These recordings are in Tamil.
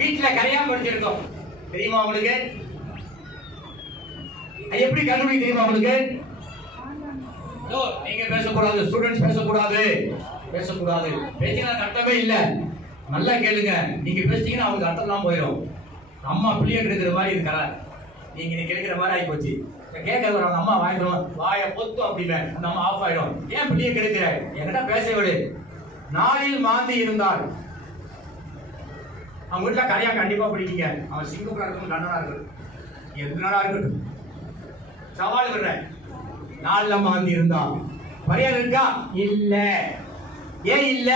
வீட்டுல கரையாம படிச்சிருக்கோம். தெரியுமா உங்களுக்கு? எப்படி கல்லூரி தெரியுமா உங்களுக்கு? நீங்க பேசக்கூடாது, ஸ்டூடெண்ட்ஸ் பேசக்கூடாது, பேசக்கூடாது. பேசினா அர்த்தமே இல்ல. நல்லா கேளுங்க. நீங்க பேசிட்டீங்கன்னா அவங்களுக்கு அர்த்தம் எல்லாம் போயிடும். அம்மா பிள்ளைய கெடுக்கிற மாதிரி இருக்கிற நீங்க கெடுக்கிற மாதிரி ஆகி போச்சு. கேட்க வர அந்த அம்மா வாங்கிடும், வாய பொத்து அப்படின்னு அந்த அம்மா ஆஃப் ஆயிடும். ஏன் பிள்ளைய கெடுக்கிற? என்கிட்ட பேச விடு. நாளில் மாந்தி இருந்தால் அவங்க வீட்டுல கரையா கண்டிப்பா பிடிக்கீங்க. அவன் சிங்கப்பூரா இருக்கும், லண்டனா இருக்கட்டும், எந்த நாடா இருக்கட்டும், சவால் விடுறேன். நாள்ல மாந்தி இருந்தா பரிகாரம் இருக்கா? இல்ல. ஏன் இல்ல?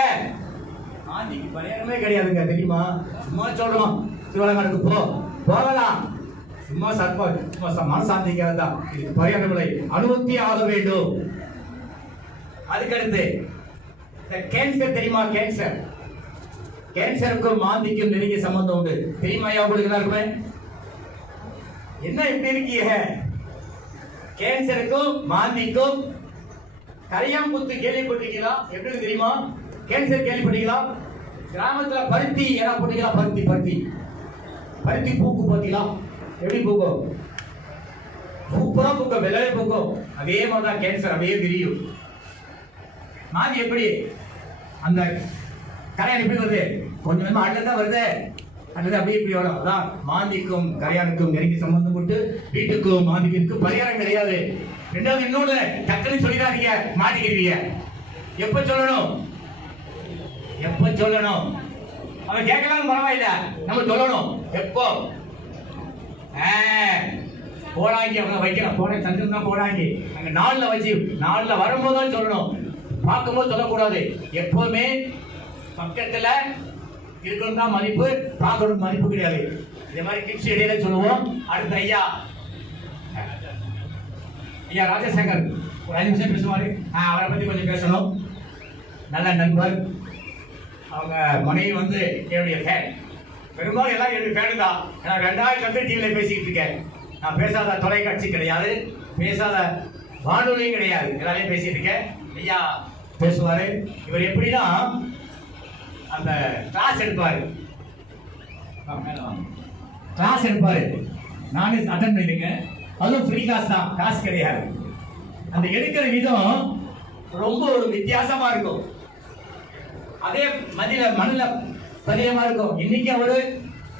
மாந்திக்கு பரிகாரமே கிடையாதுங்க. தெரியுமா? சும்மா சொல்றோம், திருவள்ளங்காடுக்கு போகலாம். சும்மா சர்ப்ப சும்மா மனசாந்திக்காக தான். இதுக்கு பரிகாரம் இல்லை, அனுமதி ஆக வேண்டும். அதுக்கடுத்து கேன்சர் தெரியுமா? கேன்சர், கேன்சருக்கும் மாந்திக்கும் நெருங்கிய சம்பந்தம் உண்டு. தெரியுமா? உங்களுக்கு எல்லாருக்குமே என்ன இப்படி இருக்கீங்க? கேன்சருக்கும் மாந்திக்கும் கரையாம்புத்து கேள்விப்பட்டிருக்கீங்களா? எப்படி தெரியுமா? கேன்சர் கேள்விப்பட்டீங்களா? கிராமத்துல பருத்தி என்ன போட்டீங்களா? பருத்தி பருத்தி பருத்தி பூக்கு பார்த்தீங்களா? எப்படி பூக்கும்? சூப்பரா பூக்கும், வெள்ளை பூக்கும். அதே மாதிரிதான் கேன்சர் அப்படியே விரியும். மாந்தி எப்படி? அந்த கரையான் எப்படி வருது? கொஞ்சம் கொஞ்சமா அள்ளதான் வருது, அல்லது அப்படியே இப்படி வரும். அதான் மாந்திக்கும் கரையானுக்கும் நெருங்கி சம்பந்தம் போட்டு வீட்டுக்கும் மாந்திக்கும் பரிகாரம் கிடையாது. ரெண்டாவது இன்னொன்று டக்குன்னு சொல்லிடாதீங்க, மாட்டிக்கிறீங்க. எப்ப சொல்லணும்? எப்ப சொல்லணும்? அவன் கேட்கலாம் பரவாயில்ல, நம்ம சொல்லணும். எப்போ? போடாங்கி அவங்க வைக்கணும். போட சந்திரன் தான் போடாங்கி அங்க நாள்ல வச்சு நாள்ல வரும்போதுதான் சொல்லணும், பார்க்கும்போது சொல்லக்கூடாது. எப்பவுமே பக்கத்துல இருக்கணும் தான் மதிப்பு, பார்க்கணும் மதிப்பு கிடையாது. இதே மாதிரி டிப்ஸ் இடையில சொல்லுவோம். அடுத்த ஐயா ராஜசேகர் ஒரு 5 நிமிஷம் பேசுவாரு. அவரை பத்தி கொஞ்சம் பேசணும். நல்ல நண்பர். அவங்க மனைவி வந்து என்னுடைய ஃபேன். பெரும்பாலும் எல்லாம் என்னுடைய ஃபேனு தான். நான் 2000 டிவியில பேசிக்கிட்டு இருக்கேன். நான் பேசாத தொலைக்காட்சி கிடையாது, பேசாத வானொலியும் கிடையாது, எல்லாரையும் பேசிட்டு இருக்கேன். ஐயா பேசுவாரு. இவர் எப்படின்னா அந்த கிளாஸ் எடுப்பாரு, கிளாஸ் எடுப்பாரு. நானே அட்டன் பண்ணிருக்கேன். அதுவும் ஃப்ரீ கிளாஸ் தான், காசு கிடையாது. அந்த எடுக்கிற விதம் ரொம்ப ஒரு வித்தியாசமா இருக்கும். அதே மண்ணில பதியமா இருக்கும். இன்னைக்கு அவரு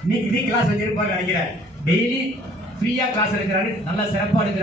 இன்னைக்கு கிளாஸ் வச்சிருப்பாரு நினைக்கிறேன். டெய்லி ஃப்ரீயா கிளாஸ் எடுக்கிறாரு, நல்ல சிறப்பா எடுக்கிறாரு.